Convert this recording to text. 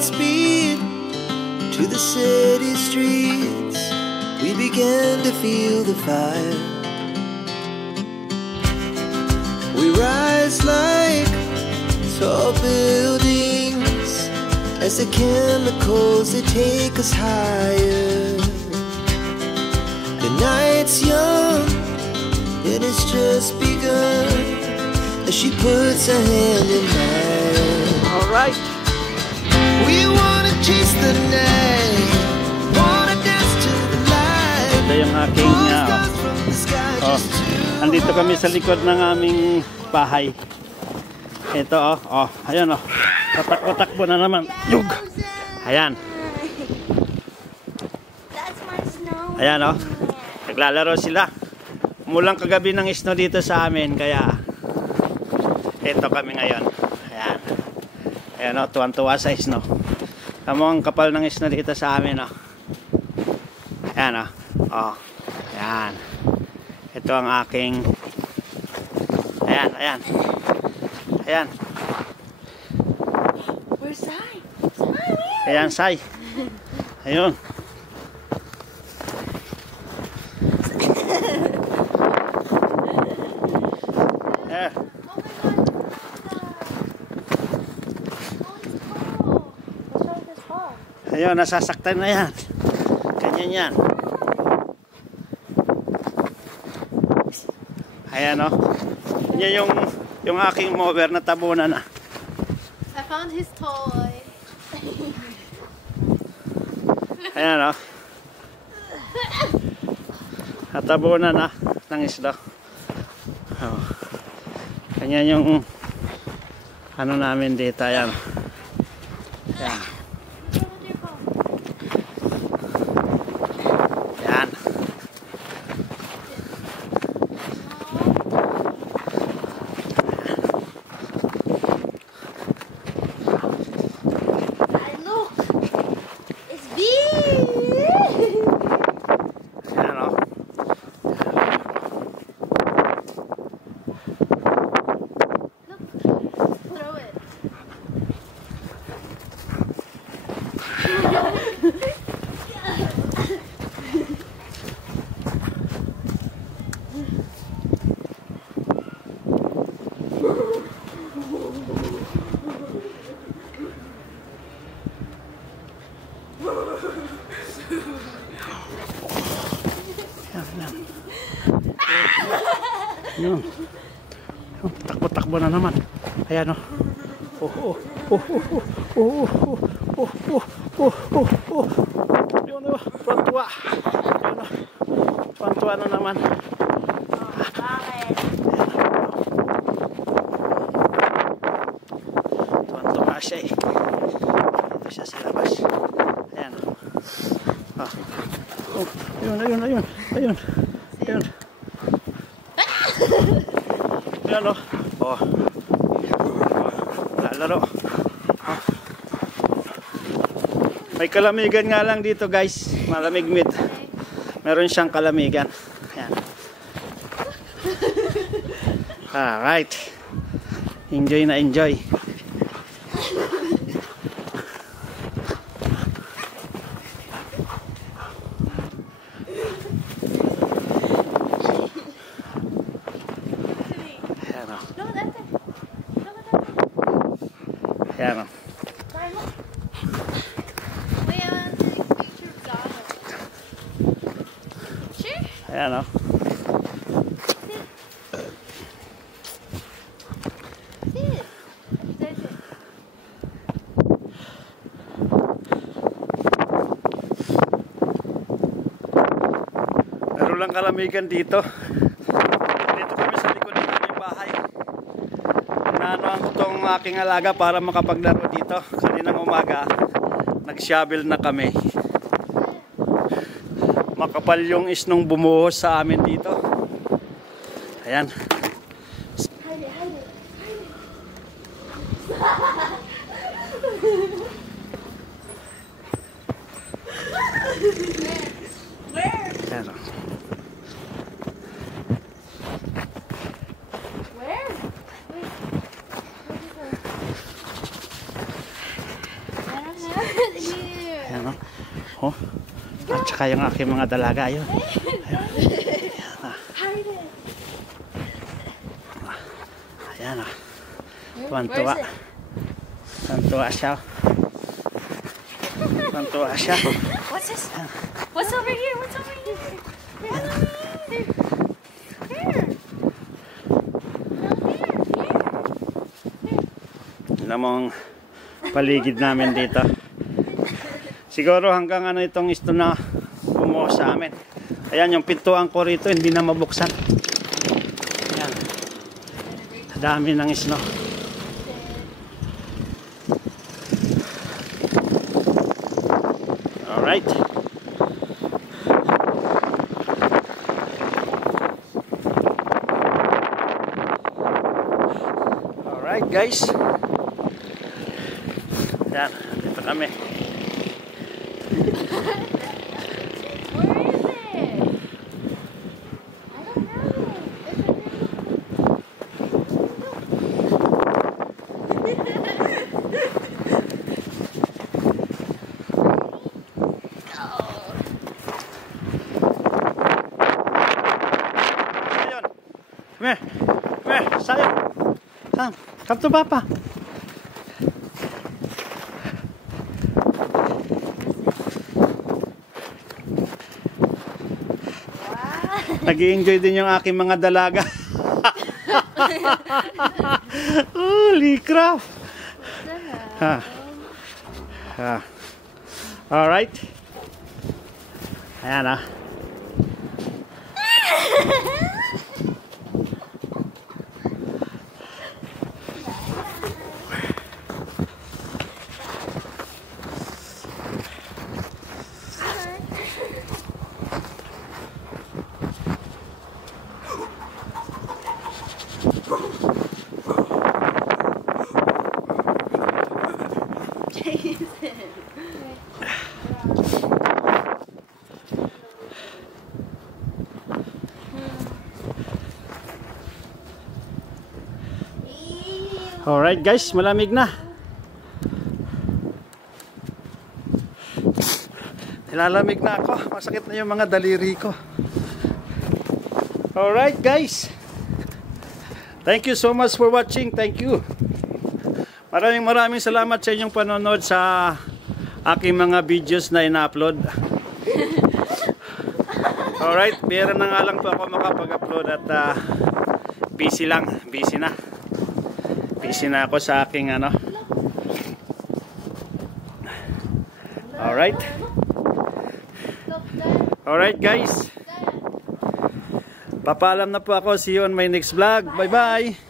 Godspeed to the city streets. We began to feel the fire. We rise like tall buildings as the chemicals, they take us higher. The night's young, and it's just begun as she puts her hand in mine. Alright. We wanna chase the night, wanna dance to the light. Ito yung aking andito kami sa likod ng aming bahay. Ito ayan tatak-takbo na naman. Yug. Ayan. Ayan naglalaro sila. Umulang kagabi ng snow dito sa amin, kaya ito kami ngayon. Ayan. Ayan tuwan-tuwa sa snow. Tamo ang kapal ng snow dito sa amin Ayan ayan. Ito ang aking ayan. Where's Sai? Ayan, Sai. Ayun. Ayun, nasasaktan na yan. Ganyan yan. Ayan yan yung aking mower na tabunan na. I found his toy. Ayan natabunan na ng isda. Ganyan yung ano namin dito. Ayan. Ayan. Takbo-takbo na naman. Ayan yun pantua. Pantua na naman. Pantua siya dito siya sa labas. Ayan ayun. Ayan lalaro. May kalamigan nga lang dito, guys. Malamig meron siyang kalamigan. Ayan. Alright. Enjoy na enjoy. Ayan Ayan meron lang kalamigan dito. Dito kami sa likod ng aming bahay. Naanoan ko tong aking alaga para makapaglaro dito. Kaninang umaga nag-shovel na kami. Makapal yung isnong bumuhos sa amin dito. Ayan. Where? Ayan. Where? Wait. I don't know. here. Ayan o. Oh. At saka yung aking mga dalaga. Ayun. Hide it. Ayan o. Where Tuwan-tuwa. is it? Tuwan-tuwa siya. Tuwan-tuwa siya. What's this? What's over here? What's over here? Here. Alam mo ang paligid namin dito. Siguro hanggang ano itong isto na bumuo sa amin. Ayan yung pintuan ko rito hindi na mabuksan. Ayan. Dami ng snow. Alright. Alright guys. Ayan, dito kami. Where is it? I don't know. Ayun. Come here. Come here. Sayang. Sam, come to Papa. Nag-i-enjoy din yung aking mga dalaga. Holy crap. Ha. Ha. Alright. Ayan ah. Alright guys, malamig na. Nilalamig na ako. Masakit na yung mga daliri ko. Alright guys. Thank you so much for watching. Thank you. Maraming salamat sa inyong panonood sa aking mga videos na ina-upload. Alright, bihira na nga lang po ako makapag-upload at busy lang. Busy na. Busy na ako sa aking ano. Alright. Alright guys. Papaalam na po ako. See you on my next vlog. Bye bye.